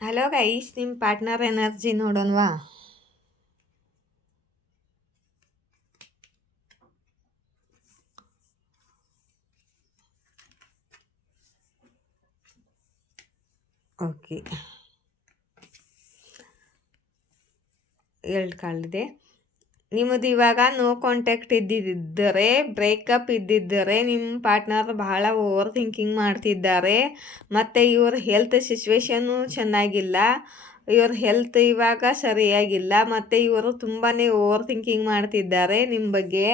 Hello guys, ನಿಮ್ಮ partner energy ನೋಡೋಣವಾ? Okay, 2 ಕಾಲಿದೆ. ನಿಮ್ಮದು ಇವಾಗ ನೋ ಕಾಂಟ್ಯಾಕ್ಟ್ ಇದ್ದಿದ್ದರೆ, ಬ್ರೇಕಪ್ ಇದ್ದಿದ್ದರೆ ನಿಮ್ಮ ಪಾರ್ಟ್ನರ್ ಬಹಳ ಓವರ್ ಥಿಂಕಿಂಗ್ ಮಾಡ್ತಿದ್ದಾರೆ. ಮತ್ತು ಇವ್ರ ಹೆಲ್ತ್ ಸಿಚುವೇಶನ್ನು ಚೆನ್ನಾಗಿಲ್ಲ. ಇವ್ರ ಹೆಲ್ತ್ ಇವಾಗ ಸರಿಯಾಗಿಲ್ಲ. ಮತ್ತು ಇವರು ತುಂಬಾ ಓವರ್ ಥಿಂಕಿಂಗ್ ಮಾಡ್ತಿದ್ದಾರೆ ನಿಮ್ಮ ಬಗ್ಗೆ.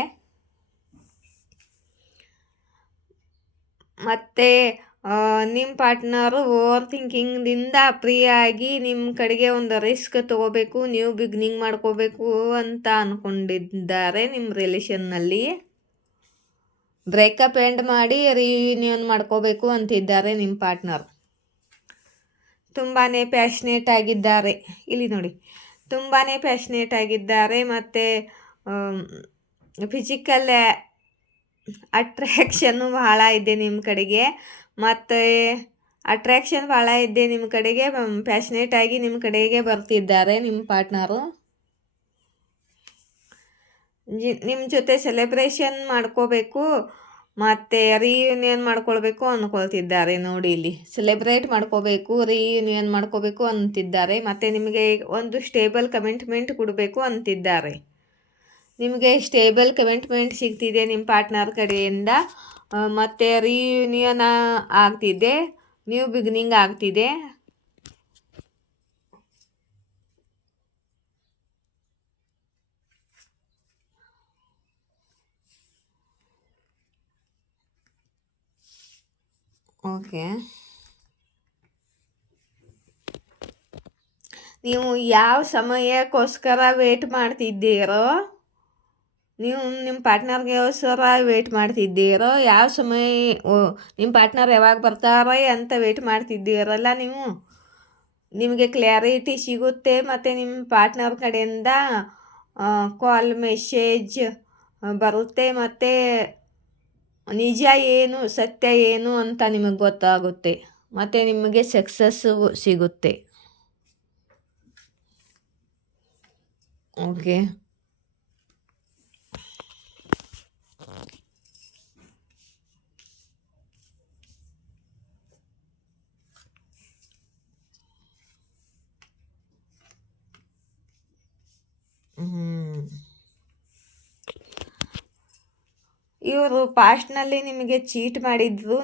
ಮತ್ತು ನಿಮ್ಮ ಪಾರ್ಟ್ನರು ಓವರ್ ಥಿಂಕಿಂಗ್ದಿಂದ ಫ್ರೀಯಾಗಿ ನಿಮ್ಮ ಕಡೆಗೆ ಒಂದು ರಿಸ್ಕ್ ತೊಗೋಬೇಕು, ನೀವು ಬಿಗ್ನಿಂಗ್ ಮಾಡ್ಕೋಬೇಕು ಅಂತ ಅಂದ್ಕೊಂಡಿದ್ದಾರೆ. ನಿಮ್ಮ ರಿಲೇಷನ್ನಲ್ಲಿ ಬ್ರೇಕಪ್ ಎಂಡ್ ಮಾಡಿ ರಿಯೂನಿಯನ್ ಮಾಡ್ಕೋಬೇಕು ಅಂತಿದ್ದಾರೆ ನಿಮ್ಮ ಪಾರ್ಟ್ನರ್. ತುಂಬಾ ಪ್ಯಾಷನೇಟ್ ಆಗಿದ್ದಾರೆ. ಇಲ್ಲಿ ನೋಡಿ, ತುಂಬಾ ಪ್ಯಾಷನೇಟ್ ಆಗಿದ್ದಾರೆ. ಮತ್ತು ಫಿಸಿಕಲ್ ಅಟ್ರ್ಯಾಕ್ಷನ್ನು ಬಹಳ ಇದೆ ನಿಮ್ಮ ಕಡೆಗೆ. ಮತ್ತು ಅಟ್ರ್ಯಾಕ್ಷನ್ ಭಾಳ ಇದೆ ನಿಮ್ಮ ಕಡೆಗೆ. ಪ್ಯಾಷನೇಟ್ ಆಗಿ ನಿಮ್ಮ ಕಡೆಗೆ ಬರ್ತಿದ್ದಾರೆ ನಿಮ್ಮ ಪಾರ್ಟ್ನರು. ನಿಮ್ಮ ಜೊತೆ ಸೆಲೆಬ್ರೇಷನ್ ಮಾಡ್ಕೋಬೇಕು ಮತ್ತು ರಿಯೂನಿಯನ್ ಮಾಡ್ಕೊಳ್ಬೇಕು ಅಂದ್ಕೊಳ್ತಿದ್ದಾರೆ. ನೋಡಿ, ಇಲ್ಲಿ ಸೆಲೆಬ್ರೇಟ್ ಮಾಡ್ಕೋಬೇಕು, ರಿಯೂನಿಯನ್ ಮಾಡ್ಕೋಬೇಕು ಅಂತಿದ್ದಾರೆ. ಮತ್ತು ನಿಮಗೆ ಒಂದು ಸ್ಟೇಬಲ್ ಕಮಿಟ್ಮೆಂಟ್ ಕೊಡಬೇಕು ಅಂತಿದ್ದಾರೆ. ನಿಮಗೆ ಸ್ಟೇಬಲ್ ಕಮಿಟ್ಮೆಂಟ್ ಸಿಗ್ತಿದೆ ನಿಮ್ಮ ಪಾರ್ಟ್ನರ್ ಕಡೆಯಿಂದ. ಮತ್ತು ರಿಯೂನಿಯನ್ ಆಗ್ತಿದೆ, ನ್ಯೂ ಬಿಗಿನಿಂಗ್ ಆಗ್ತಿದೆ. ಓಕೆ, ನೀವು ಯಾವ ಸಮಯಕ್ಕೋಸ್ಕರ ವೇಟ್ ಮಾಡ್ತಿದ್ದೀರೋ, ನೀವು ನಿಮ್ಮ ಪಾರ್ಟ್ನರ್ಗೋಸ್ಕರ ವೇಟ್ ಮಾಡ್ತಿದ್ದೀರೋ, ಯಾವ ಸಮಯ ನಿಮ್ಮ ಪಾರ್ಟ್ನರ್ ಯಾವಾಗ ಬರ್ತಾರೆ ಅಂತ ವೇಟ್ ಮಾಡ್ತಿದ್ದೀರಲ್ಲ ನೀವು, ನಿಮಗೆ ಕ್ಲ್ಯಾರಿಟಿ ಸಿಗುತ್ತೆ. ಮತ್ತು ನಿಮ್ಮ ಪಾರ್ಟ್ನರ್ ಕಡೆಯಿಂದ ಕಾಲ್ ಮೆಸೇಜ್ ಬರುತ್ತೆ. ಮತ್ತು ನಿಜ ಏನು ಸತ್ಯ ಏನು ಅಂತ ನಿಮಗೆ ಗೊತ್ತಾಗುತ್ತೆ. ಮತ್ತು ನಿಮಗೆ ಸಕ್ಸಸ್ಸು ಸಿಗುತ್ತೆ. ಓಕೆ, ಇವರು ಪಾಸ್ಟ್ನಲ್ಲಿ ನಿಮಗೆ ಚೀಟ್ ಮಾಡಿದ್ರು.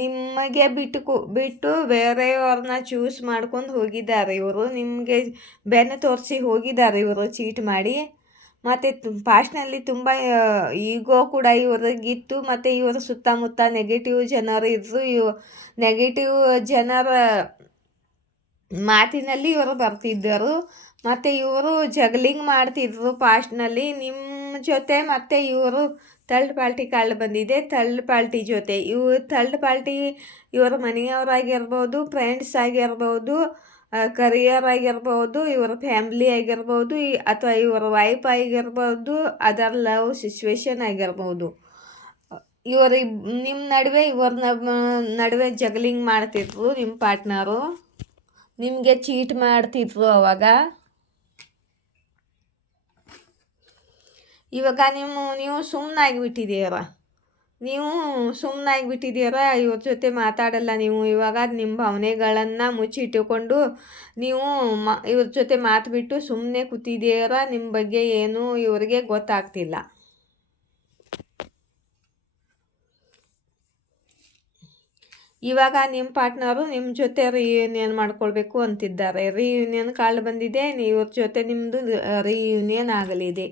ನಿಮಗೆ ಬಿಟ್ಟು ಬೇರೆಯವ್ರನ್ನ ಚೂಸ್ ಮಾಡ್ಕೊಂಡು ಹೋಗಿದ್ದಾರೆ. ಇವರು ನಿಮಗೆ ಬೆನ್ನು ತೋರಿಸಿ ಹೋಗಿದ್ದಾರೆ ಇವರು ಚೀಟ್ ಮಾಡಿ. ಮತ್ತು ಪಾಸ್ಟ್ನಲ್ಲಿ ತುಂಬ ಈಗೋ ಕೂಡ ಇವ್ರಿಗಿತ್ತು. ಮತ್ತು ಇವರ ಸುತ್ತಮುತ್ತ ನೆಗೆಟಿವ್ ಜನರು ಇದ್ದರು. ನೆಗೆಟಿವ್ ಜನರ ಮಾತಿನಲ್ಲಿ ಇವರು ಬರ್ತಿದ್ದರು. ಮತ್ತು ಇವರು ಜಗ್ಲಿಂಗ್ ಮಾಡ್ತಿದ್ರು ಪಾಸ್ಟ್ನಲ್ಲಿ ನಿಮ್ಮ ಜೊತೆ. ಮತ್ತು ಇವರು ಥರ್ಡ್ ಪಾರ್ಟಿ ಕಾಲ್ ಬಂದಿದೆ. ಥರ್ಡ್ ಪಾರ್ಟಿ ಜೊತೆ ಥರ್ಡ್ ಪಾರ್ಟಿ ಇವರ ಮನೆಯವರಾಗಿರ್ಬೋದು, ಫ್ರೆಂಡ್ಸ್ ಆಗಿರ್ಬೋದು, ಕರಿಯರ್ ಆಗಿರ್ಬೋದು, ಇವರ ಫ್ಯಾಮ್ಲಿ ಆಗಿರ್ಬೋದು, ಅಥವಾ ಇವರ ವೈಫ್ ಆಗಿರ್ಬೋದು, ಅದರ್ ಲವ್ ಸಿಚುವೇಶನ್ ಆಗಿರ್ಬೋದು. ನಿಮ್ಮ ಇವ್ರ ನಡುವೆ ಜಗ್ಲಿಂಗ್ ಮಾಡ್ತಿದ್ರು ನಿಮ್ಮ ಪಾರ್ಟ್ನರು. ನಿಮಗೆ ಚೀಟ್ ಮಾಡ್ತಿದ್ರು ಅವಾಗ. ಇವಾಗ ನೀವು ಸುಮ್ಮನಾಗಿಬಿಟ್ಟಿದ್ದೀರ. ಇವ್ರ ಜೊತೆ ಮಾತಾಡಲ್ಲ ನೀವು. ಇವಾಗ ನಿಮ್ಮ ಭಾವನೆಗಳನ್ನು ಮುಚ್ಚಿಟ್ಟುಕೊಂಡು ನೀವು ಇವ್ರ ಜೊತೆ ಮಾತು ಬಿಟ್ಟು ಸುಮ್ಮನೆ ಕೂತಿದ್ದೀರ. ನಿಮ್ಮ ಬಗ್ಗೆ ಏನು ಇವರಿಗೆ ಗೊತ್ತಾಗ್ತಿಲ್ಲ. ಇವಾಗ ನಿಮ್ಮ ಪಾರ್ಟ್ನರು ನಿಮ್ಮ ಜೊತೆ ರಿಯೂನಿಯನ್ ಮಾಡ್ಕೊಳ್ಬೇಕು ಅಂತಿದ್ದಾರೆ. ರಿಯೂನಿಯನ್ ಕಾಲ್ ಬಂದಿದೆ. ಇವ್ರ ಜೊತೆ ನಿಮ್ಮದು ರಿಯೂನಿಯನ್ ಆಗಲಿದೆ.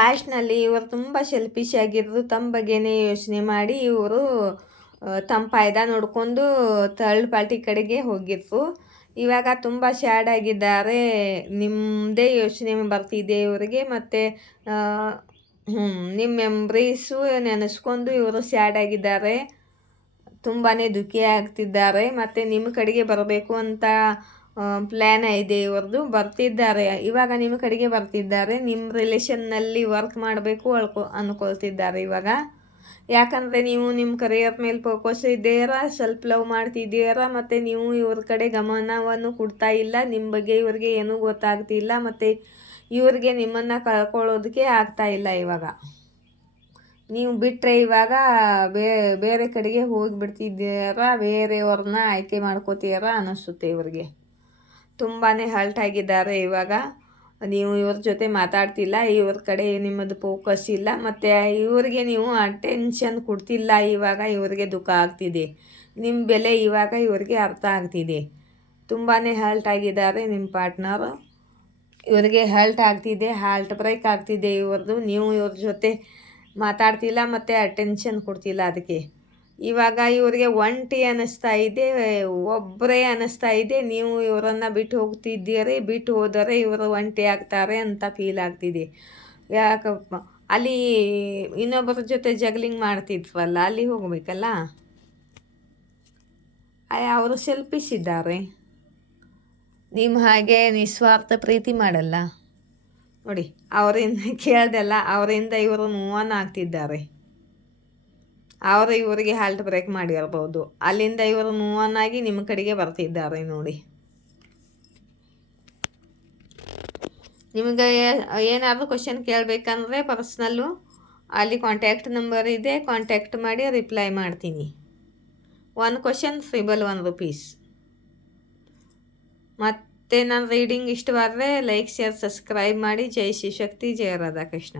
ಪಾಸ್ಟ್ನಲ್ಲಿ ಇವರು ತುಂಬ ಸೆಲ್ಫಿಶ್ ಆಗಿದ್ರು. ತಮ್ಮ ಬಗ್ಗೆನೇ ಯೋಚನೆ ಮಾಡಿ ಇವರು ತಮ್ಮ ಫಾಯ್ದಾ ನೋಡಿಕೊಂಡು ಥರ್ಡ್ ಪಾರ್ಟಿ ಕಡೆಗೆ ಹೋಗಿದ್ರು. ಇವಾಗ ತುಂಬ ಸ್ಯಾಡ್ ಆಗಿದ್ದಾರೆ. ನಿಮ್ಮದೇ ಯೋಚನೆ ಬರ್ತಿದೆ ಇವರಿಗೆ. ಮತ್ತು ನಿಮ್ಮ ಮೆಮ್ರೀಸು ನೆನೆಸ್ಕೊಂಡು ಇವರು ಸ್ಯಾಡ್ ಆಗಿದ್ದಾರೆ, ತುಂಬಾ ದುಃಖಿ ಆಗ್ತಿದ್ದಾರೆ. ಮತ್ತು ನಿಮ್ಮ ಕಡೆಗೆ ಬರಬೇಕು ಅಂತ ಪ್ಲ್ಯಾನ್ ಇದೆ ಇವ್ರದ್ದು. ಬರ್ತಿದ್ದಾರೆ, ಇವಾಗ ನಿಮ್ಮ ಕಡೆಗೆ ಬರ್ತಿದ್ದಾರೆ. ನಿಮ್ಮ ರಿಲೇಷನ್ನಲ್ಲಿ ವರ್ಕ್ ಮಾಡಬೇಕು ಅಂದ್ಕೊಳ್ತಿದ್ದಾರೆ ಇವಾಗ. ಯಾಕಂದರೆ ನೀವು ನಿಮ್ಮ ಕರಿಯರ್ ಮೇಲೆ ಫೋಕಸ್ ಇದ್ದೀರಾ, ಸೆಲ್ಫ್ ಲವ್ ಮಾಡ್ತಿದ್ದೀರಾ. ಮತ್ತು ನೀವು ಇವ್ರ ಕಡೆ ಗಮನವನ್ನು ಕೊಡ್ತಾ ಇಲ್ಲ. ನಿಮ್ಮ ಬಗ್ಗೆ ಇವ್ರಿಗೆ ಏನೂ ಗೊತ್ತಾಗ್ತಿಲ್ಲ. ಮತ್ತು ಇವ್ರಿಗೆ ನಿಮ್ಮನ್ನು ಕಳ್ಕೊಳ್ಳೋದಕ್ಕೆ ಆಗ್ತಾ ಇಲ್ಲ ಇವಾಗ. ನೀವು ಬಿಟ್ಟರೆ ಇವಾಗ ಬೇರೆ ಕಡೆಗೆ ಹೋಗಿಬಿಡ್ತಿದ್ದೀರಾ, ಬೇರೆಯವ್ರನ್ನ ಆಯ್ಕೆ ಮಾಡ್ಕೋತೀರಾ ಅನ್ನಿಸುತ್ತೆ ಇವ್ರಿಗೆ. ತುಂಬಾ ಹರ್ಟ್ ಆಗಿದ್ದಾರೆ ಇವಾಗ. ನೀವು ಇವ್ರ ಜೊತೆ ಮಾತಾಡ್ತಿಲ್ಲ, ಇವ್ರ ಕಡೆ ನಿಮ್ಮದು ಫೋಕಸ್ ಇಲ್ಲ. ಮತ್ತು ಇವ್ರಿಗೆ ನೀವು ಅಟೆನ್ಷನ್ ಕೊಡ್ತಿಲ್ಲ. ಇವಾಗ ಇವ್ರಿಗೆ ದುಃಖ ಆಗ್ತಿದೆ. ನಿಮ್ಮ ಬೆಲೆ ಇವಾಗ ಇವ್ರಿಗೆ ಅರ್ಥ ಆಗ್ತಿದೆ. ತುಂಬಾ ಹರ್ಟ್ ಆಗಿದ್ದಾರೆ ನಿಮ್ಮ ಪಾರ್ಟ್ನರು. ಇವ್ರಿಗೆ ಹರ್ಟ್ ಆಗ್ತಿದೆ, ಹಾರ್ಟ್ ಬ್ರೇಕ್ ಆಗ್ತಿದೆ ಇವ್ರದ್ದು. ನೀವು ಇವ್ರ ಜೊತೆ ಮಾತಾಡ್ತಿಲ್ಲ ಮತ್ತು ಅಟೆನ್ಷನ್ ಕೊಡ್ತಿಲ್ಲ. ಅದಕ್ಕೆ ಇವಾಗ ಇವ್ರಿಗೆ ಒಂಟಿ ಅನ್ನಿಸ್ತಾ ಇದೆ, ಒಬ್ಬರೇ ಅನ್ನಿಸ್ತಾ ಇದೆ. ನೀವು ಇವರನ್ನು ಬಿಟ್ಟು ಹೋಗ್ತಿದ್ದೀರಿ, ಬಿಟ್ಟು ಹೋದರೆ ಇವರು ಒಂಟಿ ಆಗ್ತಾರೆ ಅಂತ ಫೀಲ್ ಆಗ್ತಿದೆ. ಯಾಕಪ್ಪ, ಅಲ್ಲಿ ಇನ್ನೊಬ್ಬರ ಜೊತೆ ಜಗ್ಲಿಂಗ್ ಮಾಡ್ತಿದ್ವಲ್ಲ, ಅಲ್ಲಿ ಹೋಗಬೇಕಲ್ಲ. ಅವರು ಸೆಲ್ಫಿಶ್ ಇದ್ದಾರೆ, ನಿಮ್ಮ ಹಾಗೆ ನಿಸ್ವಾರ್ಥ ಪ್ರೀತಿ ಮಾಡಲ್ಲ ನೋಡಿ. ಅವರಿಂದ ಕೇಳ್ದಲ್ಲ, ಅವರಿಂದ ಇವರು ಮೂವ್ ಆನ್ ಆಗ್ತಿದ್ದಾರೆ. ಅವರು ಇವರಿಗೆ ಹಾಲ್ಟ್ ಬ್ರೇಕ್ ಮಾಡಿರ್ಬೋದು. ಅಲ್ಲಿಂದ ಇವರು ಮೂವ್ ಆನ್ ಆಗಿ ನಿಮ್ಮ ಕಡೆಗೆ ಬರ್ತಿದ್ದಾರೆ ನೋಡಿ. ನಿಮಗೆ ಏನಾದರೂ ಕ್ವಶನ್ ಕೇಳಬೇಕಂದ್ರೆ ಪರ್ಸ್ನಲ್ಲು ಅಲ್ಲಿ ಕಾಂಟ್ಯಾಕ್ಟ್ ನಂಬರ್ ಇದೆ, ಕಾಂಟ್ಯಾಕ್ಟ್ ಮಾಡಿ ರಿಪ್ಲೈ ಮಾಡ್ತೀನಿ. 1 ಕ್ವಶನ್ ಫ್ರೀಬಲ್ 1 ರೂಪೀಸ್. ಮತ್ತು ನನ್ನ ರೀಡಿಂಗ್ ಇಷ್ಟವಾದರೆ ಲೈಕ್, ಶೇರ್, ಸಬ್ಸ್ಕ್ರೈಬ್ ಮಾಡಿ. ಜೈ ಶಿವಶಕ್ತಿ, ಜಯ ರಾಧಾಕೃಷ್ಣ.